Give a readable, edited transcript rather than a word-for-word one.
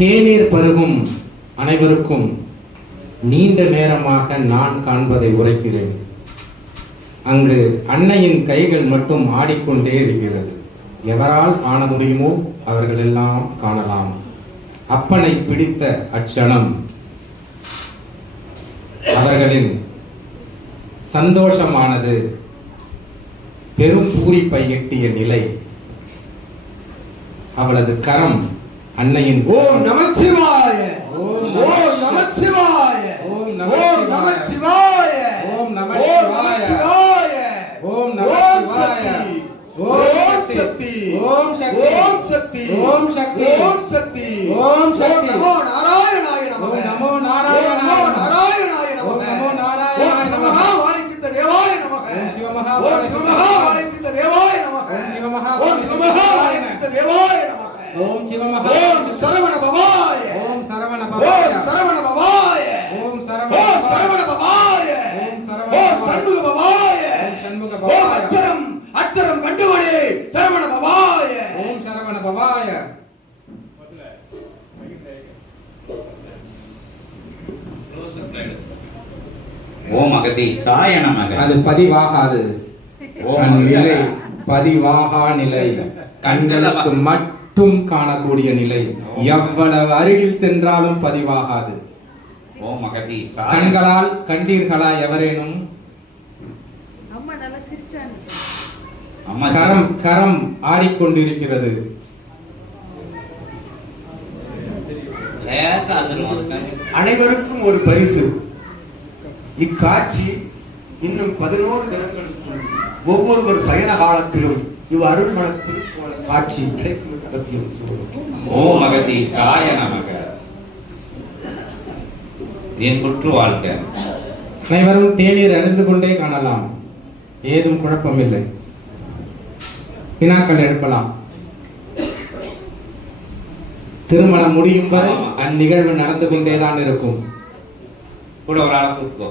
தேநீர் பருகும் அனைவருக்கும் நீண்ட நேரமாக நான் காண்பதை உரைக்கிறேன். அங்கு அன்னையின் கைகள் மட்டும் ஆடிக்கொண்டே இருக்கிறது. எவரால் காண முடியுமோ அவர்களெல்லாம் காணலாம். அப்பனை பிடித்த அச்சணம் அவர்களின் சந்தோஷமானது பெரும் பூரிப்பை எட்டிய நிலை. அவளது கரம் அன்னையின் ஓம் நமச்சிவாய, ஓம் நமச்சிவாய, ஓம் நமச்சிவாய, ஓம் நமச்சிவாய, ஓம் நமச்சிவாய, ஓம் சக்தி, ஓம் சக்தி, ஓம் சக்தி, ஓம் சக்தி, ஓம் சக்தி, ஓம் சக்தி. நமோ நாராயணாய நமः, நமோ நாராயணாய நமः, நமோ நாராயணாய நமः, வாழை சித்த தேவாய நமः, ஓம் சிவமஹா வாழை சித்த தேவாய நமः, ஓம் சிவமஹா வாழை சித்த தேவாய நமः, ஓம் சிவமஹா, ஓம் சரவண பவாய, ஓம் சரவண பவாய, ஓம் சரவண பவாய, ஓம் சரவண பவாய, ஓம் சண்முக பவாய, சண்முக ஓம் பவாய, அச்சரம் கண்டுமணி சரவண பவாய, ஓம் சரவண பவாய. ஓம் அகதீசாய நமக. அது பதிவாகாது. நிலை பதிவாகா நிலை, கண்களுக்கு மட்டும் காணக்கூடிய நிலை. எவ்வளவு அருகில் சென்றாலும் பதிவாகாது. ஓம் அகதீசாய. கண்களால் கண்டீர்களா எவரேனும்? கரம் கரம் ஆடிக்கொண்டிருக்கிறது. அனைவருக்கும் ஒரு பரிசு. இக்காட்சி இன்னும் 11 தினங்களுக்குள் ஒவ்வொரு சயன காலத்திலும் இவ் அருள்மண திருக்கோல காட்சி கிடைக்கும் நடத்தியும் ஓம் அகதீசாய நமக. என் குற்று வாழ்க. அனைவரும் தேநீர் அறிந்து கொண்டே காணலாம். ஏதும் குழப்பமில்லை. வினாக்கள் எழுப்பலாம். திருமணம் முடியும் வரை அந்நிகழ்வு நடந்து கொண்டேதான் இருக்கும். கூட ஒரு ஆளை கூப்பிட்டு